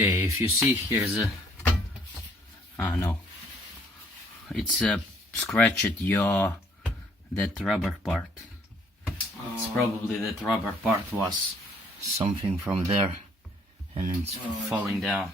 Okay, if you see, here's a... no. It's a scratched yaw, that rubber part. It's probably that rubber part was something from there and it's falling down.